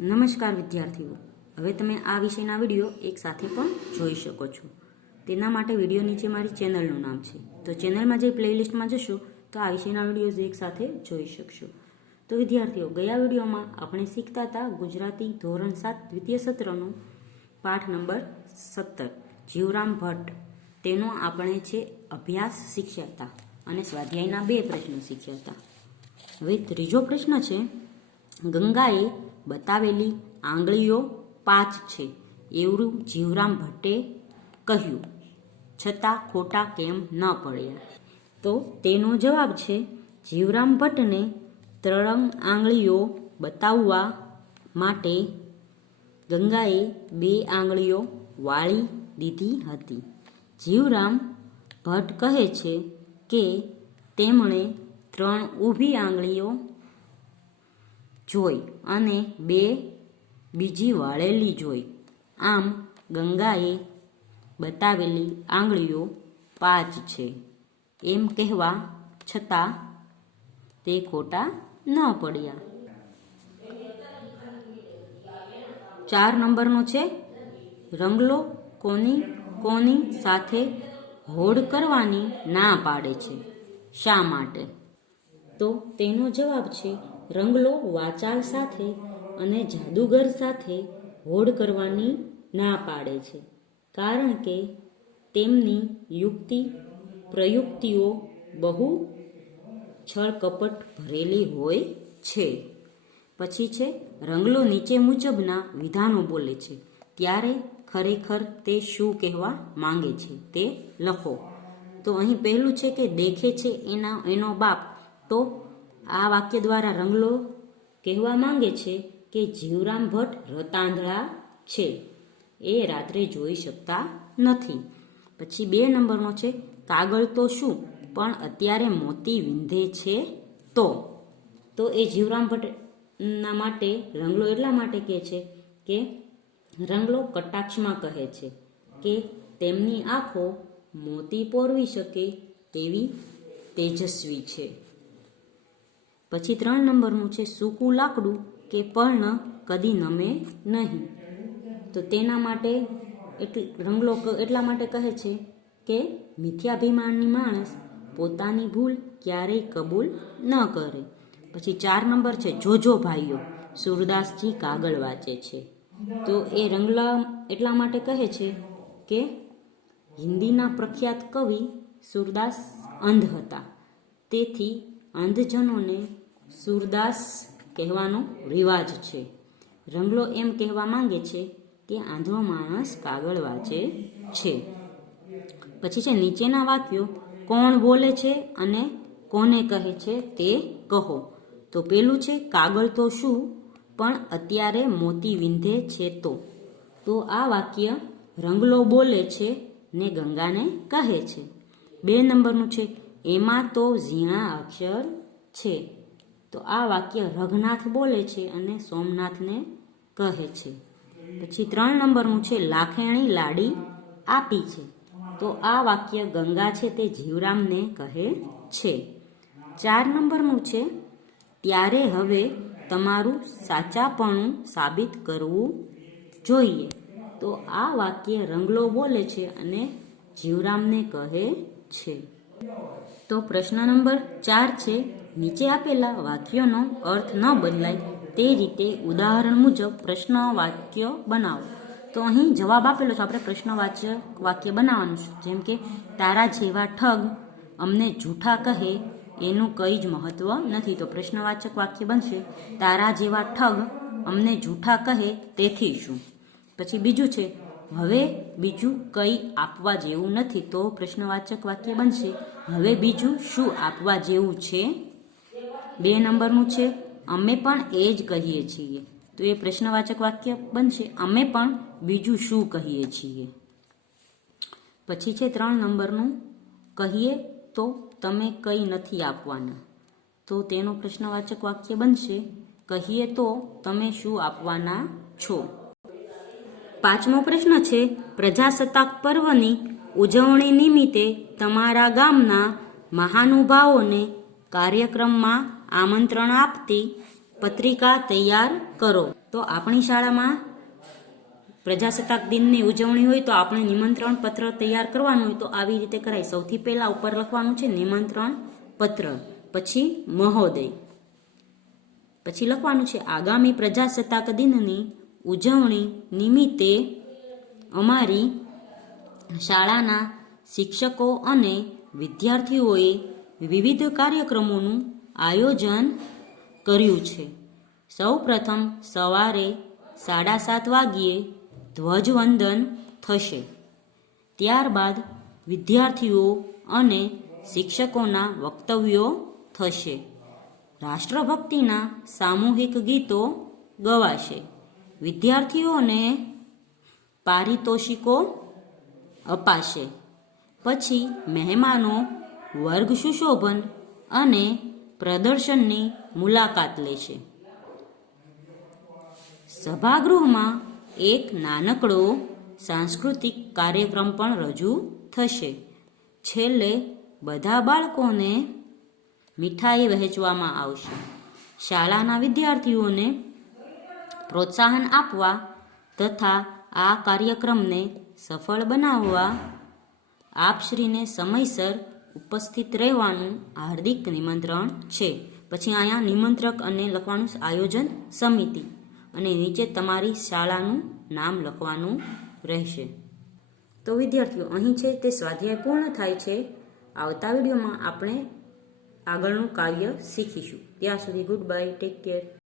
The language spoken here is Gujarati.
નમસ્કાર વિદ્યાર્થીઓ, હવે તમે આ વિષયના વિડીયો એક સાથે પણ જોઈ શકો છો. તેના માટે વિડીયો નીચે મારી ચેનલનું નામ છે, તો ચેનલમાં જે પ્લેલિસ્ટમાં જશો તો આ વિષયના વિડીયોઝ એક સાથે જોઈ શકશો. તો વિદ્યાર્થીઓ, ગયા વિડીયોમાં આપણે શીખતા હતા ગુજરાતી ધોરણ 7 દ્વિતીય સત્રનો પાઠ નંબર 17 જીવરામ ભટ્ટ. તેનો આપણે છે અભ્યાસ શીખ્યા હતા અને સ્વાધ્યાયના 2 પ્રશ્નો શીખ્યા હતા. હવે ત્રીજો પ્રશ્ન છે, ગંગાએ બતાવેલી આંગળીઓ 5 છે એવું જીવરામ ભટ્ટે કહ્યું, છતાં ખોટા કેમ ન પડ્યા? તો તેનો જવાબ છે, જીવરામ ભટ્ટને 3 આંગળીઓ બતાવવા માટે ગંગાએ 2 આંગળીઓ વાળી દીધી હતી. જીવરામ ભટ્ટ કહે છે કે તેમણે 3 ઊભી આંગળીઓ જોઈ અને 2 બીજી વાળેલી જોઈ. આમ ગંગાએ બતાવેલી આંગળીઓ 5 છે એમ કહેવા છતાં તે ખોટા ન પડ્યા. 4 નંબરનો છે, રંગલો કોની સાથે હોડ કરવાની ના પાડે છે, શા માટે? તો તેનો જવાબ છે, રંગલો વાચાળ સાથે અને જાદુગર સાથે હોડ કરવાની ના પાડે છે, કારણ કે તેમની યુક્તિ પ્રયુક્તિઓ બહુ છળકપટ ભરેલી હોય છે. પછી છે, રંગલો નીચે મુજબના વિધાનો બોલે છે, ત્યારે ખરેખર તે શું કહેવા માંગે છે તે લખો. તો અહીં પહેલું છે કે દેખે છે એનો બાપ. તો આ વાક્ય દ્વારા રંગલો કહેવા માંગે છે કે જીવરામ ભટ્ટ રતાંધળા છે, એ રાત્રે જોઈ શકતા નથી. પછી 2 નંબરનો છે, કાગળ તો શું પણ અત્યારે મોતી વિંધે છે. તો એ જીવરામ ભટ્ટના માટે રંગલો એટલા માટે કહે છે કે રંગલો કટાક્ષમાં કહે છે કે તેમની આંખો મોતી પોરવી શકે તેવી તેજસ્વી છે. પછી 3 નંબરનું છે, સૂકું લાકડું કે પર્ણ કદી નમે નહીં. તો તેના માટે રંગલો એટલા માટે કહે છે કે મિથ્યાભિમાનની માણસ પોતાની ભૂલ ક્યારેય કબૂલ ન કરે. પછી 4 નંબર છે, જોજો ભાઈઓ સુરદાસજી કાગળ વાંચે છે. તો એ રંગલા એટલા માટે કહે છે કે હિન્દીના પ્રખ્યાત કવિ સુરદાસ અંધ હતા, તેથી અંધજનોને સુરદાસ કહેવાનો રિવાજ છે. રંગલો એમ કહેવા માંગે છે કે આંધળો માણસ કાગળ વાંચે છે. પછી છે, નીચેના વાક્યો કોણ બોલે છે અને કોને કહે છે તે કહો. તો પેલું છે, કાગળ તો શું પણ અત્યારે મોતી વિંધે છે. તો આ વાક્ય રંગલો બોલે છે ને ગંગાને કહે છે. 2 નંબરનું છે, એમાં તો ઝીણા અક્ષર છે. તો આ વાક્ય રઘનાથ બોલે છે અને સોમનાથને કહે છે. પછી 3 નંબરનું છે, લાખેણી લાડી આપી છે. તો આ વાક્ય ગંગા છે તે જીવરામને કહે છે. 4 નંબરનું છે, ત્યારે હવે તમારું સાચાપણું સાબિત કરવું જોઈએ. તો આ વાક્ય રંગલો બોલે છે અને જીવરામને કહે છે. તો પ્રશ્ન નંબર 4 છે, નીચે આપેલા વાક્યોનો અર્થ ન બદલાય તે રીતે ઉદાહરણ મુજબ પ્રશ્ન વાક્ય બનાવો. તો અહીં જવાબ આપેલો છે, આપણે પ્રશ્નવાચક વાક્ય બનાવવાનું છે. જેમ કે તારા જેવા ઠગ અમને જૂઠા કહે એનું કંઈ જ મહત્વ નથી. તો પ્રશ્નવાચક વાક્ય બનશે, તારા જેવા ઠગ અમને જૂઠા કહે તેથી શું. પછી બીજું છે, હવે બીજું કંઈ આપવા જેવું નથી. તો પ્રશ્નવાચક વાક્ય બનશે, હવે બીજું શું આપવા જેવું છે. 2 નંબરનું છે, અમે પણ એ જ કહીએ છીએ. તો એ પ્રશ્નવાચક વાક્ય બનશે, અમે પણ બીજું શું કહીએ છીએ. પછી છે 3 નંબરનું, કહીએ તો તમે કંઈ નથી આપવાના. તો તેનો પ્રશ્નવાચક વાક્ય બનશે, કહીએ તો તમે શું આપવાના છો. 5મો પ્રશ્ન છે, પ્રજાસત્તાક પર્વની ઉજવણી નિમિત્તે તમારા ગામના મહાનુભાવોને કાર્યક્રમમાં આમંત્રણ આપતી પત્રિકા તૈયાર કરો. તો આપણી શાળામાં પ્રજાસત્તાક દિનની ઉજવણી હોય તો આપણે નિમંત્રણ પત્ર તૈયાર કરવાનું હોય તો આવી રીતે કરાય. સૌથી પહેલા ઉપર લખવાનું છે નિમંત્રણ પત્ર, પછી મહોદય, પછી લખવાનું છે આગામી પ્રજાસત્તાક દિનની ઉજવણી નિમિત્તે અમારી શાળાના શિક્ષકો અને વિદ્યાર્થીઓએ વિવિધ કાર્યક્રમોનું આયોજન કર્યું છે. સૌ પ્રથમ સવારે 7:30 વાગ્યે ધ્વજવંદન થશે. ત્યારબાદ વિદ્યાર્થીઓ અને શિક્ષકોના વક્તવ્યો થશે. રાષ્ટ્રભક્તિના સામૂહિક ગીતો ગવાશે. વિદ્યાર્થીઓને પારિતોષિકો અપાશે. પછી મહેમાનો વર્ગ સુશોભન અને પ્રદર્શનની મુલાકાત લેશે. સભાગૃહમાં એક નાનકડો સાંસ્કૃતિક કાર્યક્રમ પણ રજૂ થશે. છેલ્લે બધા બાળકોને મીઠાઈ વહેંચવામાં આવશે. શાળાના વિદ્યાર્થીઓને પ્રોત્સાહન આપવા તથા આ કાર્યક્રમને સફળ બનાવવા આપશ્રીને સમયસર ઉપસ્થિત રહેવાનું હાર્દિક નિમંત્રણ છે. પછી અહીંયા નિમંત્રક અને લખવાનું આયોજન સમિતિ અને નીચે તમારી શાળાનું નામ લખવાનું રહેશે. તો વિદ્યાર્થીઓ અહીં છે તે સ્વાધ્યાય પૂર્ણ થાય છે. આવતા વિડીયોમાં આપણે આગળનું કાર્ય શીખીશું. ત્યાં સુધી ગુડ બાય, ટેક કેર.